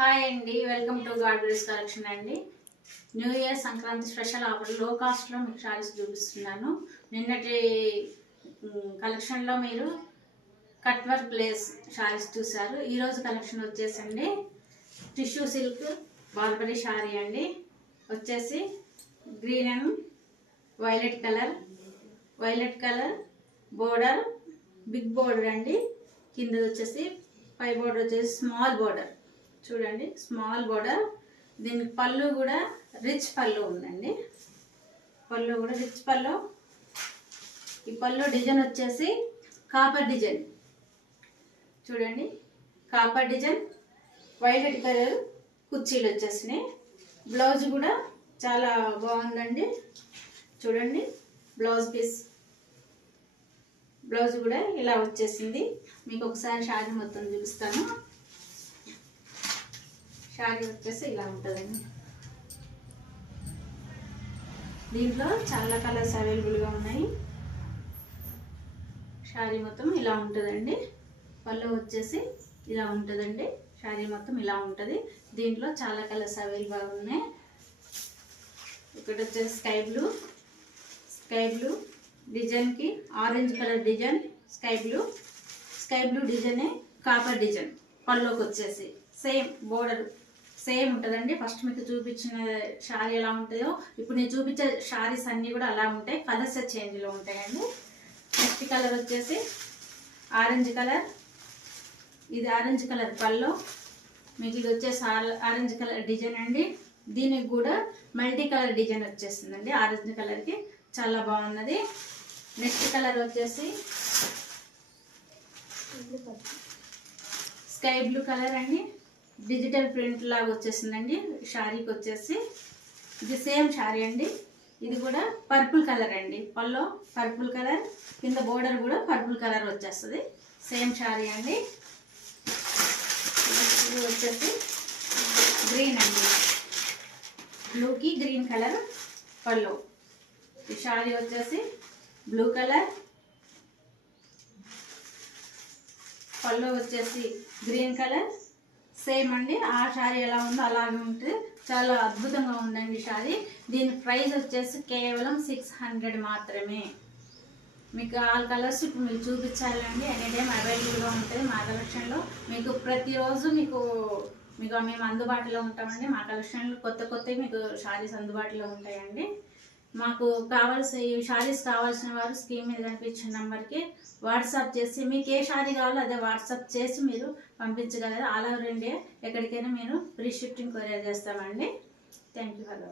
Hi అండి, welcome to గాడ్రేస్ collection అండి. New year Sankranti special offer లో కాస్ట్లో మీకు శారీస్ చూపిస్తున్నాను. నిన్నటి కలెక్షన్లో మీరు కట్ వర్క్ లేస్ శారీస్ చూసారు. ఈరోజు కలెక్షన్ వచ్చేసండి టిష్యూ సిల్క్ బార్బరీ శారీ అండి. వచ్చేసి green and violet colour border, big border అండి. కింద వచ్చేసి పై బోర్డర్ వచ్చేసి స్మాల్ బోర్డర్. చూడండి, స్మాల్ బోర్డర్. దీనికి పళ్ళు కూడా రిచ్ పళ్ళు ఉందండి. పళ్ళు కూడా రిచ్ పళ్ళు. ఈ పళ్ళు డిజైన్ వచ్చేసి కాపర్ డిజైన్. చూడండి, కాపర్ డిజైన్, వైలెట్ కలర్ కుర్చీలు వచ్చేసినాయి. బ్లౌజ్ కూడా చాలా బాగుందండి. చూడండి, బ్లౌజ్ కూడా ఇలా వచ్చేసింది. మీకు ఒకసారి శారీ మొత్తం చూపిస్తాను. శారీ వచ్చేసి ఇలా ఉంటుందండి. దీంట్లో చాలా కలర్స్ అవైలబుల్గా ఉన్నాయి. శారీ మొత్తం ఇలా ఉంటుందండి. పళ్ళు వచ్చేసి ఇలా ఉంటుందండి. శారీ మొత్తం ఇలా ఉంటుంది. దీంట్లో చాలా కలర్స్ అవైలబుల్గా ఉన్నాయి. ఒకటి వచ్చేసి స్కై బ్లూ డిజైన్కి orange colour design, sky blue డిజైనే కాపర్ డిజైన్. పళ్ళుకి వచ్చేసి సేమ్ బోర్డర్ సేమ్ ఉంటుందండి. ఫస్ట్ మీకు చూపించిన శారీ ఎలా ఉంటుందో ఇప్పుడు నేను చూపించే శారీస్ అన్నీ కూడా అలా ఉంటాయి. కలర్స్ చేంజ్లో ఉంటాయండి. నెక్స్ట్ కలర్ వచ్చేసి ఆరెంజ్ కలర్. ఇది ఆరెంజ్ కలర్ పళ్ళు. మీకు ఇది వచ్చేసి ఆరెంజ్ కలర్ డిజైన్ అండి. దీనికి కూడా మల్టీ కలర్ డిజైన్ వచ్చేస్తుందండి. ఆరెంజ్ కలర్కి చాలా బాగున్నది. నెక్స్ట్ కలర్ వచ్చేసి స్కై బ్లూ కలర్ అండి. డిజిటల్ ప్రింట్ లాగా వచ్చేసిందండి శారీకి వచ్చేసి. ఇది సేమ్ శారీ అండి. ఇది కూడా పర్పుల్ కలర్ అండి. పళ్ళు పర్పుల్ కలర్, కింద బోర్డర్ కూడా పర్పుల్ కలర్ వచ్చేస్తుంది. సేమ్ శారీ అండి. ఇది వచ్చేసి గ్రీన్ అండి. బ్లూకి గ్రీన్ కలర్ పళ్ళు. ఈ శారీ వచ్చేసి బ్లూ కలర్, పళ్ళు వచ్చేసి గ్రీన్ కలర్. సేమ్ అండి. ఆ శారీ ఎలా ఉందో అలాగే ఉంటుంది. చాలా అద్భుతంగా ఉందండి శారీ. దీని ప్రైస్ వచ్చేసి కేవలం 600 మాత్రమే. మీకు ఆల్ కలర్స్ ఇప్పుడు మీకు చూపించాలండి. ఎనీ టైం అవైలబుల్గా ఉంటుంది మా కలెక్షన్లో. మీకు ప్రతిరోజు మీకు మేము అందుబాటులో ఉంటామండి. మా కలెక్షన్లో కొత్తవి మీకు శారీస్ అందుబాటులో ఉంటాయండి. మాకు ఈ శారీస్ కావాల్సిన వారు స్క్రీన్ మీద కనిపించిన నెంబర్కి వాట్సాప్ చేసి మీకు ఏ శారీ కావాలో అదే వాట్సాప్ చేసి మీరు పంపించగలరు. ఆల్ ఓవర్ ఇండియా ఎక్కడికైనా మీరు ఫ్రీ షిఫ్టింగ్ కొరియర్ చేస్తామండి. Thank you for